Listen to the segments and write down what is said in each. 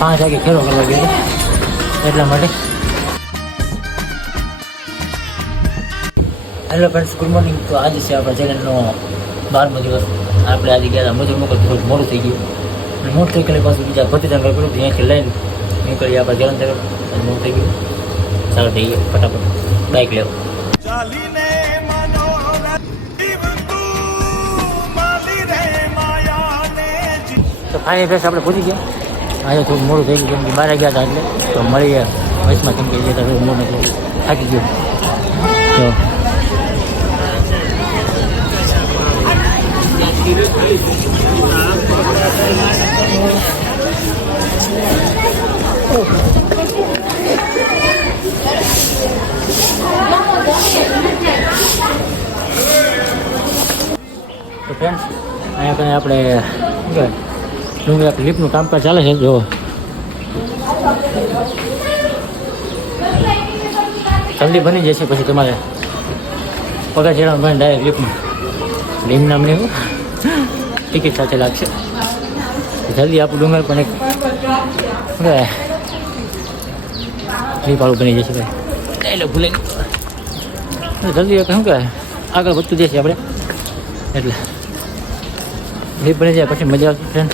પાંચ વાગે ખેડો કરવા ગયો એટલા માટે. હેલો ફ્રેન્ડ્સ ગુડ મોર્નિંગ તો આજે છે આપણા ચેનલનો બારમો દિવસ. આપણે આજે ગયા મજૂર મોકલ થોડુંક મોડું થઈ ગયું. અને ગયેલી પાછું બીજા ભતીજા કર્યું હતું. ત્યાંથી લઈને નીકળી આપણા જલન તરફ અને મોડું થઈ ગયું. ચાલો જઈએ ફટાફટ બાઇક લેવો. તો ફાઇનલ ફ્રેશ આપણે પહોંચી ગયા. આજે થોડું મોડું થઈ ગયું, કેમ કે બહાર ગયા હતા એટલે. તો મળીએ વચમાં કેમ કે ગયા થોડું મોડું એટલે થાકી ગયું. તો તો ફ્રેન્ડ્સ અહીંયા કઈ આપણે આપણે લિફ્ટનું કામકાજ ચાલે છે જો જલ્દી બની જશે પછી તમારે ચડાવવાનું બને ડાયરેક્ટ લિફ્ટમાં લીમ નામની ટિકિટ સાથે લાગશે જલ્દી આપણું ડુંગર પણ એક લીપાળું બની જશે ભાઈ એટલે ભૂલે જલ્દી શું કહેવાય આગળ વધતું જશે આપણે એટલે લીપ બની જાય પછી મજા આવશે ફ્રેન્ડ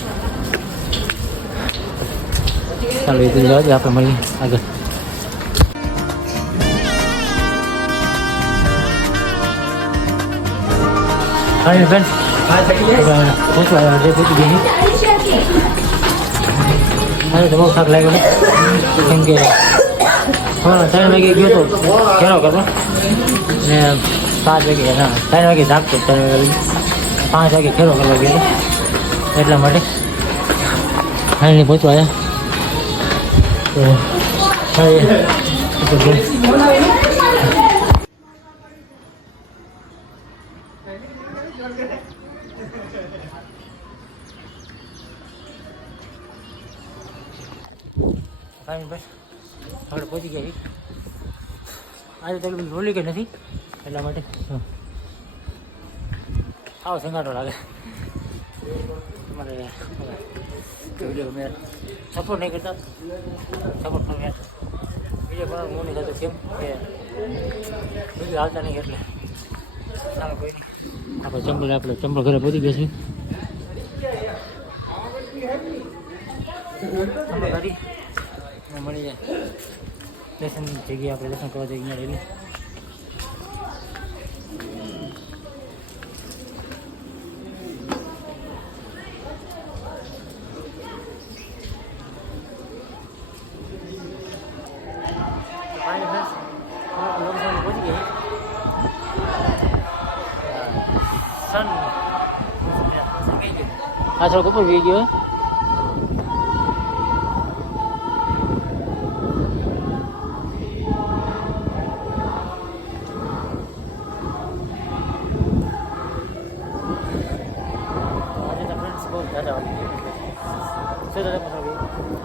ચાલો એ જવા દે આપણે મળીએ આગળ હાય ફ્રેન્ડ પૂછવા આવ્યા છે પૂછી ગઈ મારે તો બહુ થાક લાગ્યો કેમ કે હા ત્રણ વાગે ગયો તો ખેરો કરવા ને પાંચ વાગે ના ત્રણ વાગે જાગતો ત્રણ વાગે લગી. પાંચ વાગે ખેરો કરવા ગયો. એટલા માટે ફાઇનલી પહોંચવા આવ્યા તો આપણે પહોંચી ગયા. આજે તો એટલું રોલી નથી, એટલા માટે. આવો સંગાટો લાગે. તમારે વીડિયો ગમે સપોર્ટ નહીં કરતા. સપોર્ટ નહીં બીજા વીડિયો હું મોની સાથે સેમ કે બીજું હાલતા નહીં એટલે. ચાલો કોઈ નહીં. આપણે ચંપલ આપણે ચંપલ ઘરે પહોંચી ગયા છીએ. ચંપલ કરી મળી જાય. દર્શન જગ્યાએ આપણે દર્શન કરવા જઈએ અહીંયા રેલી ફાઇનલ ફ્રેન્ડ્સ આપણે લોકેશન પહોંચી ગયા સન આ થોડોક ઉપર વી ગયો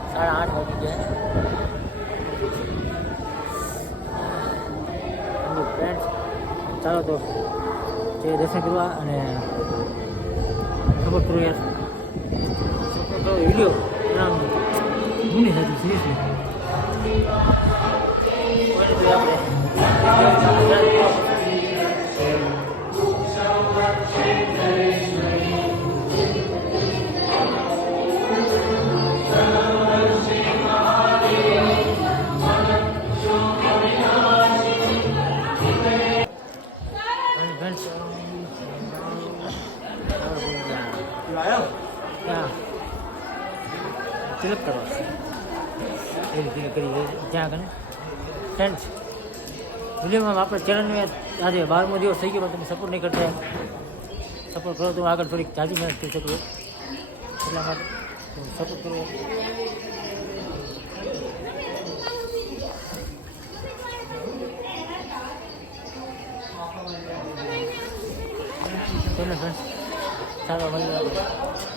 સાડા આઠ વાગી ગયા ફ્રેન્ડ્સ ચાલો તો જે દર્શન કરવા અને ખબર કરો યાર સપોર્ટ કરો વીડિયો આમ ભૂલી થતું સિરિયસલી આપણે અને ફ્રેન્ડ્સ ત્યાં તિલક કરવા એ રીતે કરી ત્યાં આગળ ફ્રેન્ડ્સ વિડીયોમાં આપણે ચેનલને આજે બારમો દિવસ થઈ ગયો પણ તમે સપોર્ટ નહીં કરતા સપોર્ટ કરો તો હું આગળ થોડીક જાજી મહેનત કરી શકું એટલા માટે સપોર્ટ કરો ચલો ફ્રેન્ડ્સ ચાલો મળીએ આપણે શું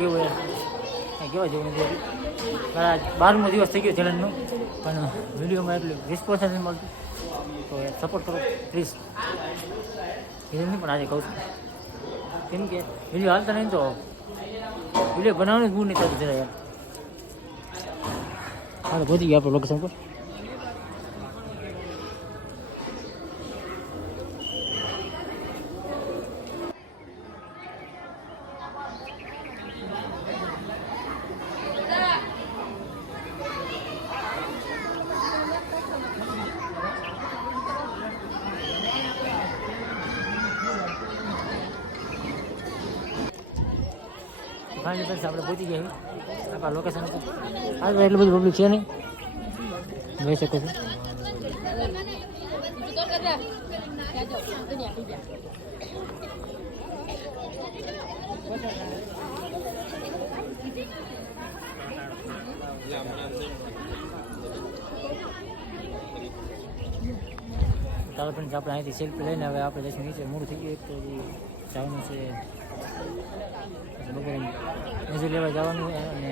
કેવું એ? કેવા જેવું નથી મારા બારમો દિવસ થઈ ગયો ચેનલનો પણ વિડીયોમાં એટલું રિસ્પોન્સ નથી મળતું. તો સપોર્ટ કરો પ્લીઝ એ નહીં પણ આજે કહું છું. કેમ કે વીડિયો હાલતા નહીં તો વીડિયો બનાવવાનું જ મૂળ નહીં થતું જરા યાર. પહોંચી ગયા આપણે લોકેશન પર. ફાઇનલી ફ્રેન્ડ્સ આપણે પહોંચી ગયા છીએ આપણા લોકેશન ઉપર આ તો એટલું બધું પબ્લિક છે નહીં જોઈ શકો છો ચાલો ફ્રેન્ડ્સ આપણે અહીંથી સેલ્ફી લઈને હવે આપણે જઈશું નીચે મોડું થઈ ગયું એક તો હજી જવાનું છે પછી બપોરે લેવા જવાનું અને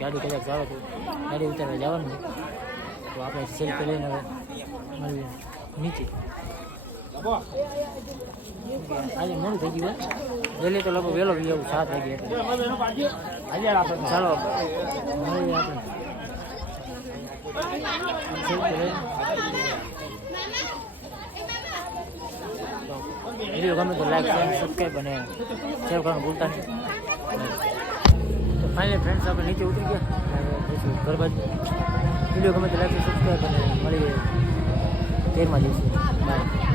ગાડી કદાચ જાવ તો ગાડી ઉતારવા જવાનું તો આપણે સેલ્ફી લઈને હવે મળીએ નીચે. આજે મોડું થઈ ગયું વહેલી તો લગભગ વહેલો એવું સાત વાગે આજે આપણે ચાલો મળીએ આપણે. વીડિયો ગમે તો લાઈક શેર સબસ્ક્રાઈબ અને શેર કરવાનું ભૂલતા નહીં. તો ફાઇનલી ફ્રેન્ડ્સ આપણે નીચે ઉતરી ગયા. ઘર બાજુ વીડિયો ગમે તો લાઈક સબસ્ક્રાઈબ અને મળીએ. તેરમાં જઈશું.